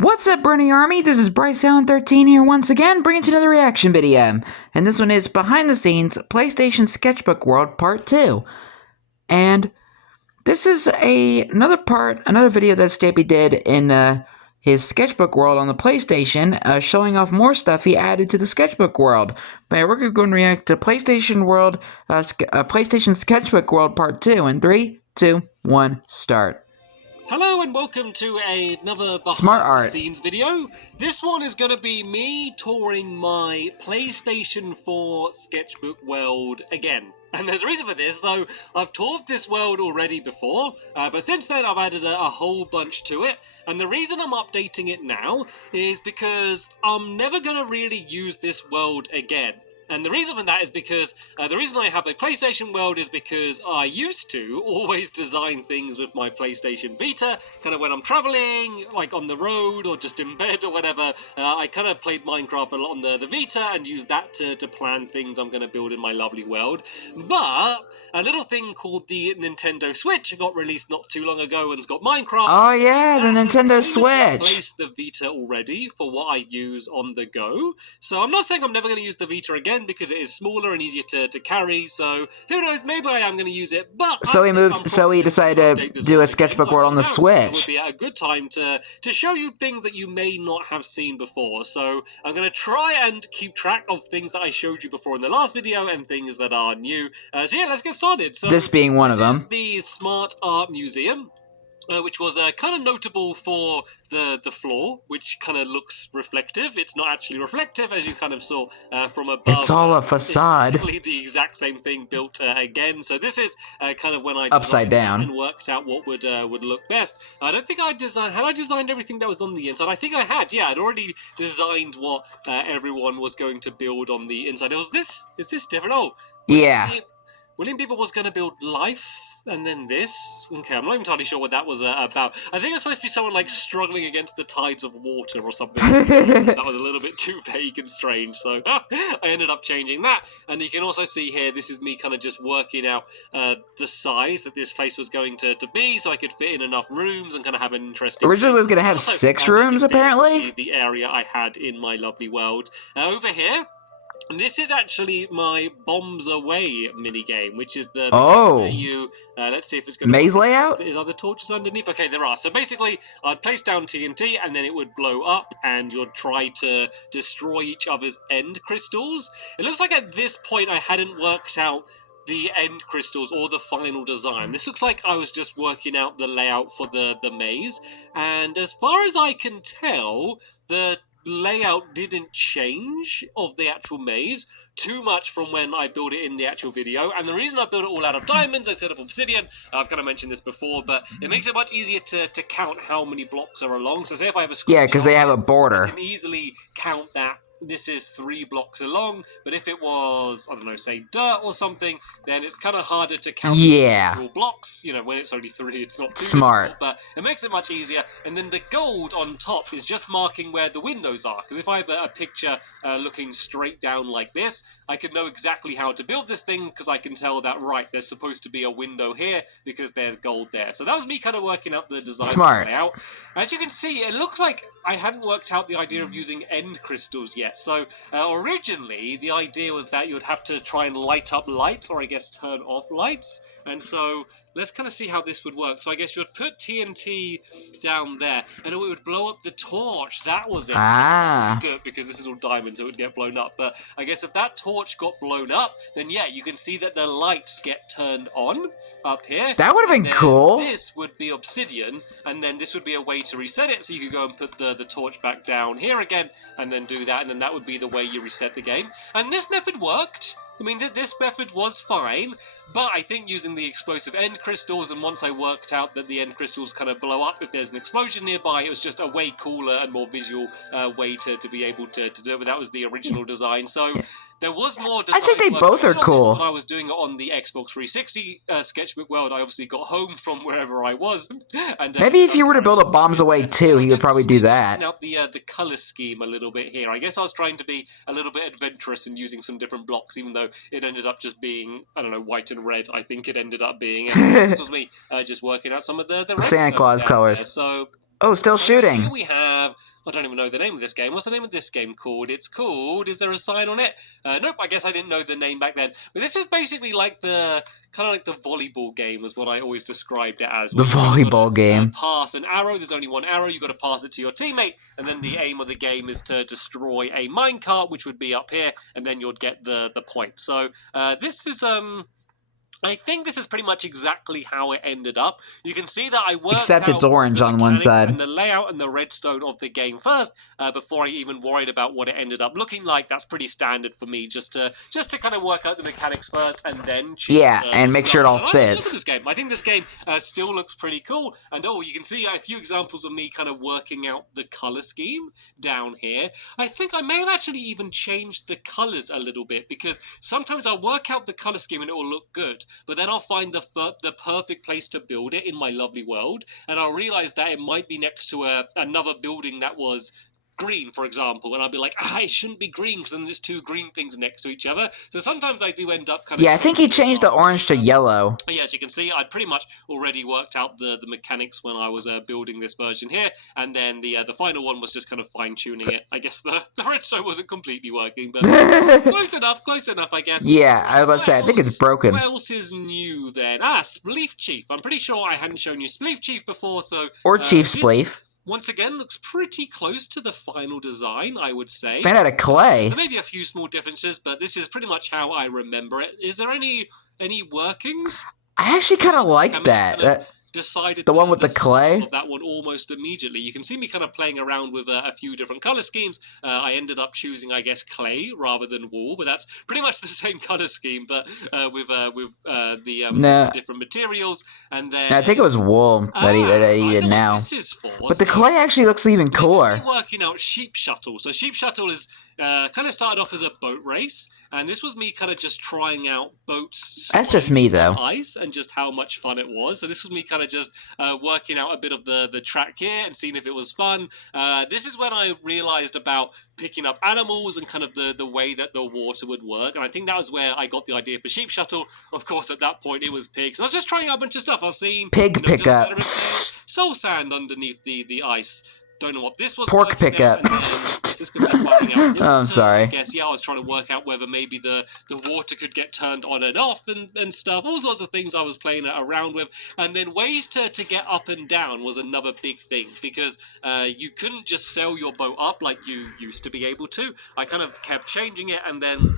What's up, Bernie Army? This is BryceAllen13 here once again, bringing you another reaction video. And this one is Behind the Scenes PlayStation Sketchbook World Part 2. And this is another video that Stampy did in his Sketchbook World on the PlayStation, showing off more stuff he added to the Sketchbook World. But we're going to react to PlayStation Sketchbook World Part 2 in 3, 2, 1, start. Hello and welcome to another Smart behind the art. scenes video. This one is going to be me touring my PlayStation 4 Sketchbook world again. And there's a reason for this. So I've toured this world already before, but since then I've added a whole bunch to it. And the reason I'm updating it now is because I'm never going to really use this world again. And the reason for that is because, the reason I have a PlayStation world is because I used to always design things with my PlayStation Vita, kind of when I'm traveling, like on the road or just in bed or whatever. I kind of played Minecraft a lot on the Vita and used that to plan things I'm going to build in my lovely world. But a little thing called the Nintendo Switch got released not too long ago and's got Minecraft. Oh yeah, the Nintendo Switch! Replaced the Vita already for what I use on the go. So I'm not saying I'm never going to use the Vita again, because it is smaller and easier to carry, so who knows, maybe I am going to use it, but... So he decided to do a Sketchbook world on the Switch. It would be a good time to show you things that you may not have seen before, so I'm going to try and keep track of things that I showed you before in the last video and things that are new. So yeah, let's get started. So this being one of them. This is the Smart Art Museum. Which was kind of notable for the floor, which kind of looks reflective. It's not actually reflective, as you kind of saw from above. It's all a facade. It's basically the exact same thing built again. So this is kind of when I upside down and worked out what would look best. I don't think I designed everything that was on the inside. I think I had. Yeah, I'd already designed what everyone was going to build on the inside. Is this different? Oh, yeah. William Beaver was going to build life. And then this. Okay, I'm not even entirely sure what that was about. I think it's supposed to be someone like struggling against the tides of water or something. That was a little bit too vague and strange, so I ended up changing that. And you can also see here, this is me kind of just working out the size that this place was going to be, so I could fit in enough rooms and kind of have an interesting... Originally it was going to have 6 rooms, apparently? The area I had in my lovely world. Over here, and this is actually my Bombs Away minigame, which is the where you, let's see if it's going to... Maze layout? Are there torches underneath? Okay, there are. So basically, I'd place down TNT, and then it would blow up, and you'd try to destroy each other's end crystals. It looks like at this point I hadn't worked out the end crystals or the final design. This looks like I was just working out the layout for the maze, and as far as I can tell, the layout didn't change of the actual maze too much from when I built it in the actual video. And the reason I built it all out of diamonds instead of obsidian, I've kind of mentioned this before, but it makes it much easier to count how many blocks are along. So say if I have a square, because they have a border, I can easily count that this is 3 blocks along, but if it was, I don't know, say dirt or something, then it's kind of harder to count individual blocks. You know, when it's only 3, it's not too smart, but it makes it much easier. And then the gold on top is just marking where the windows are, because if I have a picture looking straight down like this, I can know exactly how to build this thing, because I can tell that, right, there's supposed to be a window here because there's gold there. So that was me kind of working out the design layout. As you can see, it looks like I hadn't worked out the idea of using end crystals yet. So originally, the idea was that you would have to try and light up lights, or I guess turn off lights. And so let's kind of see how this would work. So I guess you would put TNT down there, and it would blow up the torch. That was it. So do it because this is all diamonds, so it would get blown up. But I guess if that torch got blown up, then yeah, you can see that the lights get turned on up here. That would have been cool. This would be obsidian, and then this would be a way to reset it. So you could go and put the torch back down here again, and then do that, and then that would be the way you reset the game. And this method worked. I mean, this method was fine, but I think using the explosive end crystals, and once I worked out that the end crystals kind of blow up if there's an explosion nearby, it was just a way cooler and more visual way to be able to do it, but that was the original design. So there was more design. I think they both are cool. When I was doing it on the Xbox 360 Sketchbook world, I obviously got home from wherever I was. And maybe if you were to build a Bombs Away 2, he would probably do that. Out the color scheme a little bit here. I guess I was trying to be a little bit adventurous and using some different blocks, even though it ended up just being, I don't know, white and red, I think it ended up being. And this was me just working out some of the Santa Claus colors. So, still shooting. Here we have I don't even know the name of this game. What's the name of this game called? It's called... Is there a sign on it? Nope, I guess I didn't know the name back then. But this is basically like the... kind of like the volleyball game is what I always described it as. The volleyball game. Pass an arrow. There's only one arrow. You've got to pass it to your teammate. And then the aim of the game is to destroy a minecart, which would be up here. And then you'd get the point. So this is... I think this is pretty much exactly how it ended up. You can see that I worked Except out it's orange the on one mechanics side. and the layout and the redstone of the game first, before I even worried about what it ended up looking like. That's pretty standard for me, just to kind of work out the mechanics first and then choose and make sure it all fits. Look at this game. I think this game still looks pretty cool. And you can see a few examples of me kind of working out the color scheme down here. I think I may have actually even changed the colors a little bit, because sometimes I'll work out the color scheme and it will look good. But then I'll find the perfect place to build it in my lovely world, and I'll realize that it might be next to another building that was green, for example, and I'll be like, it shouldn't be green because then there's two green things next to each other. So sometimes I do end up kind of... Yeah, I think he changed the orange to yellow. Yeah, as you can see, I'd pretty much already worked out the mechanics when I was building this version here, and then the final one was just kind of fine-tuning it. I guess the redstone wasn't completely working, but close enough, I guess. Yeah, I was about to say, I think it's broken. What else is new then? Spleef Chief. I'm pretty sure I hadn't shown you Spleef Chief before, so... Or Chief Spleef. Once again, looks pretty close to the final design, I would say. Made out of clay. There may be a few small differences, but this is pretty much how I remember it. Is there any workings? I actually kind of like that. Decided the one with the clay of that one almost immediately. You can see me kind of playing around with a few different color schemes. I ended up choosing, I guess, clay rather than wool, but that's pretty much the same color scheme, but with the different materials. And then I think it was wool that he did now. This is for. But the clay actually looks even cooler. Working out Sheep Shuttle. So Sheep Shuttle is kind of started off as a boat race, and this was me kind of just trying out boats. That's just me, though. Ice and just how much fun it was. So this was me kind of just working out a bit of the track here and seeing if it was fun. This is when I realized about picking up animals and kind of the way that the water would work, and I think that was where I got the idea for Sheep Shuttle. Of course, at that point it was pigs. I was just trying out a bunch of stuff. I was seeing pig pickup, soul sand underneath the ice. Don't know what this was. Pork pickup. Oh, I'm sorry. I guess, I was trying to work out whether maybe the water could get turned on and off and stuff. All sorts of things I was playing around with. And then ways to get up and down was another big thing, because you couldn't just sail your boat up like you used to be able to. I kind of kept changing it, and then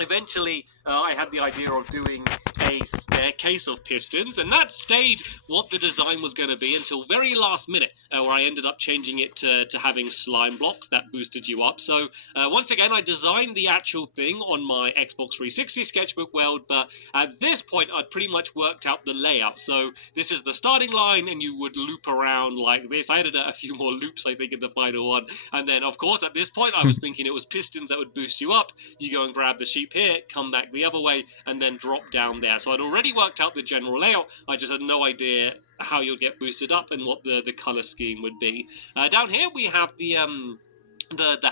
eventually, I had the idea of doing a staircase of pistons, and that stayed what the design was going to be until very last minute, where I ended up changing it to having slime blocks that boosted you up. So, once again, I designed the actual thing on my Xbox 360 Sketchbook world, but at this point, I'd pretty much worked out the layout. So, this is the starting line, and you would loop around like this. I added a few more loops, I think, in the final one. And then, of course, at this point, I was thinking it was pistons that would boost you up. You go and grab the sheep here, come back the other way, and then drop down there. So I'd already worked out the general layout. I just had no idea how you'll get boosted up and what the color scheme would be. Down here we have the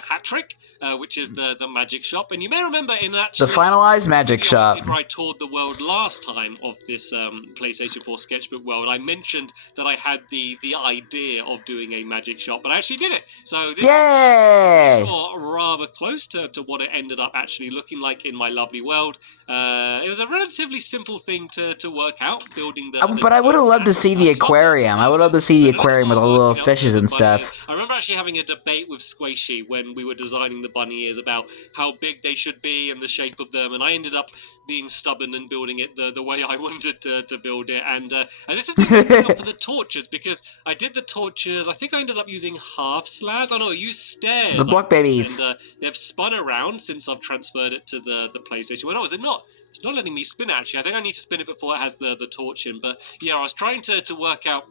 hat trick, which is the magic shop, and you may remember in that the finalized magic shop where I toured the world last time of this PlayStation 4 Sketchbook world, I mentioned that I had the idea of doing a magic shop, but I actually did it. So this is rather close to what it ended up actually looking like in my lovely world. It was a relatively simple thing to work out, building but I would have loved to see the aquarium. I would love to see the aquarium with all the little fishes and stuff. I remember actually having a debate with Squishy when we were designing the bunny ears about how big they should be and the shape of them, and I ended up being stubborn and building it the way I wanted to build it. And this has been for the torches, because I did the torches. I think I ended up using half slabs. I used stairs. The block babies. And they've spun around since I've transferred it to the PlayStation. Well, no, is it not? It's not letting me spin, actually. I think I need to spin it before it has the torch in. But yeah, I was trying to work out.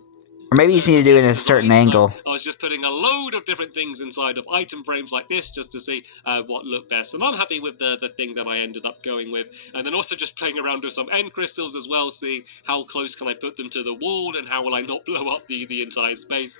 Or maybe you just need to do it in a certain angle. I was just putting a load of different things inside of item frames like this just to see what looked best. And I'm happy with the thing that I ended up going with. And then also just playing around with some end crystals as well, seeing how close can I put them to the wall and how will I not blow up the entire space.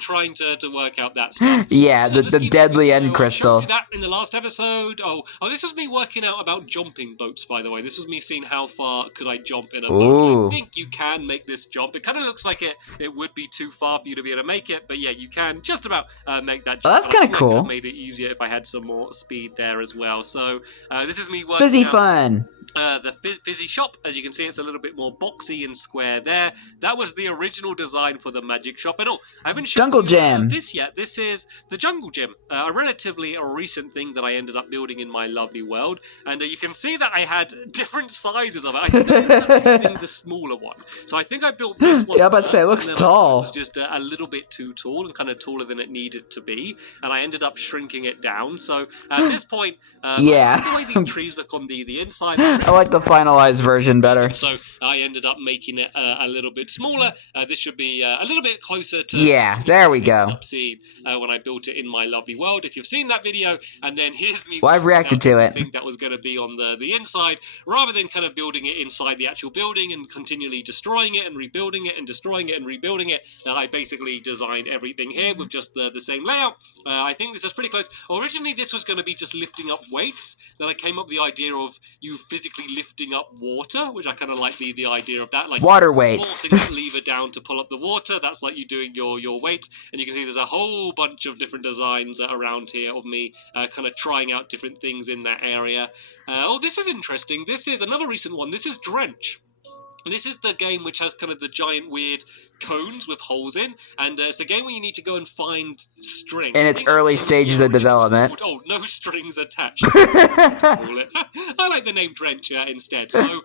Trying to work out that stuff. Yeah, the deadly end crystal. I showed you that in the last episode. Oh, this was me working out about jumping boats, by the way. This was me seeing how far could I jump in a boat. I think you can make this jump. It kind of looks like like it would be too far for you to be able to make it, but yeah, you can just about make that jump. Oh, that's kind of cool. I could have made it easier if I had some more speed there as well. So this is me working Fizzy out fun. the Fizzy shop. As you can see, it's a little bit more boxy and square there. That was the original design for the magic shop. And I haven't shown Jungle you, Gym. this yet. This is the Jungle Gym, a relatively recent thing that I ended up building in my lovely world. And you can see that I had different sizes of it. I think I ended up choosing the smaller one. So I think I built this one. Yeah, I'm about to say, it looks tall. It was just a little bit too tall and kind of taller than it needed to be. And I ended up shrinking it down. So at this point, yeah. the way these trees look on the inside, I like the finalized version better. So I ended up making it a little bit smaller. This should be a little bit closer to... Yeah, there we go. ...seeing when I built it in my lovely world. If you've seen that video, and then here's me... Well, I've reacted to it. I think that was going to be on the inside, rather than kind of building it inside the actual building and continually destroying it and rebuilding it and destroying it and rebuilding it. I basically designed everything here with just the same layout. I think this is pretty close. Originally, this was going to be just lifting up weights. Then I came up with the idea of you physically lifting up water, which I kind of like the idea of that. Like water weights. Forcing that lever down to pull up the water, that's like you doing your weight. And you can see there's a whole bunch of different designs around here of me kind of trying out different things in that area. Oh, this is interesting. This is another recent one. This is Drench. And this is the game which has kind of the giant weird cones with holes in, and it's the game where you need to go and find string. In its early stages of development. Oh, no strings attached. I like the name Drench instead. So,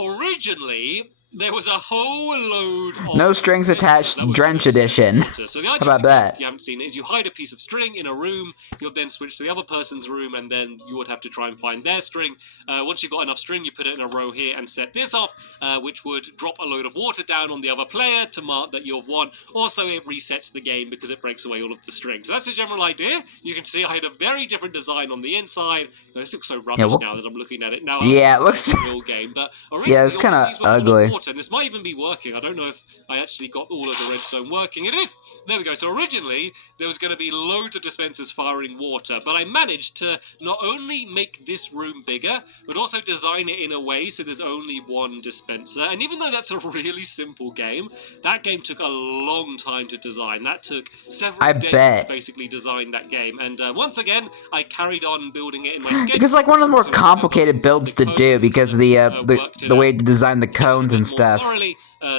originally... there was a whole load of... No strings attached, Drench edition. So the idea, how about that? If you haven't seen it, is you hide a piece of string in a room, you'll then switch to the other person's room, and then you would have to try and find their string. Once you've got enough string, you put it in a row here and set this off, which would drop a load of water down on the other player to mark that you've won. Also, it resets the game because it breaks away all of the strings. So that's the general idea. You can see I had a very different design on the inside. Now, this looks so rubbish now that I'm looking at it. Now, yeah, it looks... real game, but yeah, it's kind of ugly. And this might even be working. I don't know if I actually got all of the redstone working. It is! There we go. So originally, there was going to be loads of dispensers firing water, but I managed to not only make this room bigger, but also design it in a way so there's only one dispenser. And even though that's a really simple game, that game took a long time to design. That took several days to basically design that game. And once again, I carried on building it in my sketchbook. Because like one of the more complicated builds to do because of the way to design the cones and stuff.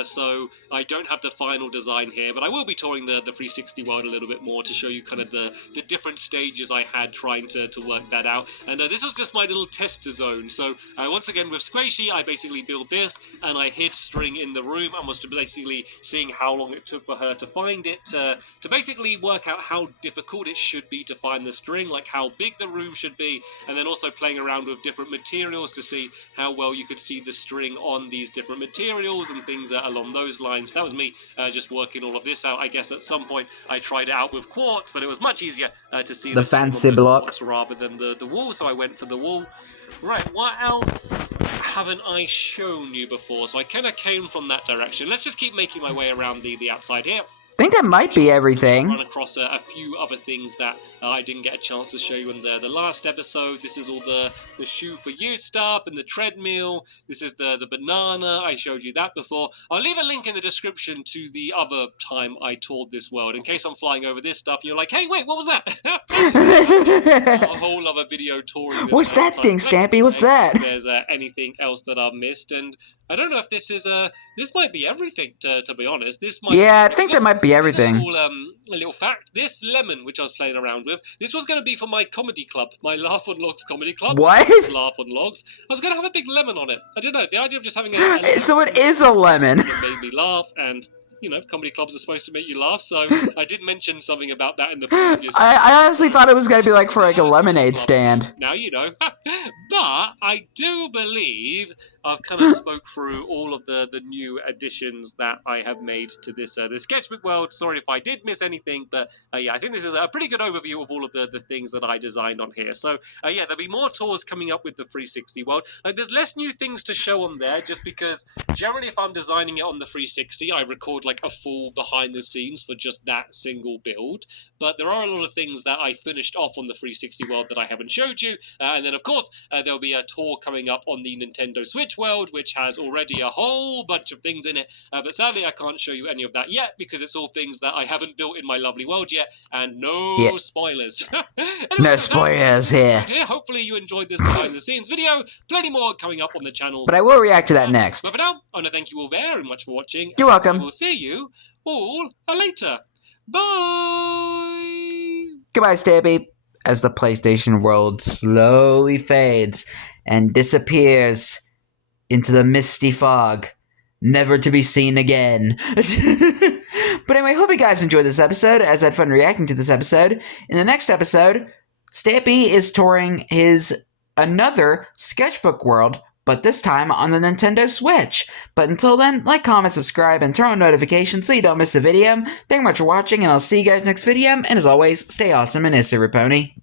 So I don't have the final design here, but I will be touring the 360 world a little bit more to show you kind of the different stages I had trying to work that out. And this was just my little tester zone. So once again with Squishy, I basically built this and I hid string in the room and was basically seeing how long it took for her to find it, to basically work out how difficult it should be to find the string, like how big the room should be, and then also playing around with different materials to see how well you could see the string on these different materials and things along those lines. That was me just working all of this out. I guess at some point I tried it out with quartz, but it was much easier to see the fancy block rather than the wall, so I went for the wall. Right, what else haven't I shown you before? So I kind of came from that direction. Let's just keep making my way around the outside here. I think that might be everything. Run across a few other things that I didn't get a chance to show you in the last episode. This is all the shoe for you stuff and the treadmill. This is the banana. I showed you that before. I'll leave a link in the description to the other time I toured this world in case I'm flying over this stuff and you're like, hey, wait, what was that? A whole other video touring this. What's that thing, Stampy? What's that? If there's anything else that I've missed, and I don't know if this is this might be everything to be honest. This might I think that might be everything. A little fact. This lemon, which I was playing around with, this was going to be for my comedy club, my Laugh on Logs comedy club. What? Laugh on Logs. I was going to have a big lemon on it. I don't know. The idea of just having a so it is a lemon. made me laugh, and you know, comedy clubs are supposed to make you laugh, so I did mention something about that in the previous... I honestly thought it was going to be like for like a lemonade stand. Now you know. But I do believe I've kind of spoke through all of the new additions that I have made to this the sketchbook world. Sorry if I did miss anything, but yeah, I think this is a pretty good overview of all of the things that I designed on here. So yeah, there'll be more tours coming up with the 360 world. There's less new things to show on there, just because generally if I'm designing it on the 360, I record like a full behind the scenes for just that single build. But there are a lot of things that I finished off on the 360 world that I haven't showed you. And then of course, there'll be a tour coming up on the Nintendo Switch Sketch world, which has already a whole bunch of things in it. But sadly, I can't show you any of that yet because it's all things that I haven't built in my lovely world yet, and no spoilers. Anyway, No spoilers here. Hopefully you enjoyed this behind the scenes video. Plenty more coming up on the channel. But I will react to that next. But for now, I want to thank you all very much for watching. You're welcome. I will see you all later. Bye! Goodbye, Stampy. As the PlayStation world slowly fades and disappears into the misty fog, never to be seen again. But anyway, hope you guys enjoyed this episode, as I had fun reacting to this episode. In the next episode, Stampy is touring his another Sketchbook world, but this time on the Nintendo Switch. But until then, like, comment, subscribe, and turn on notifications so you don't miss a video. Thank you much for watching, and I'll see you guys next video. And as always, stay awesome and Pony.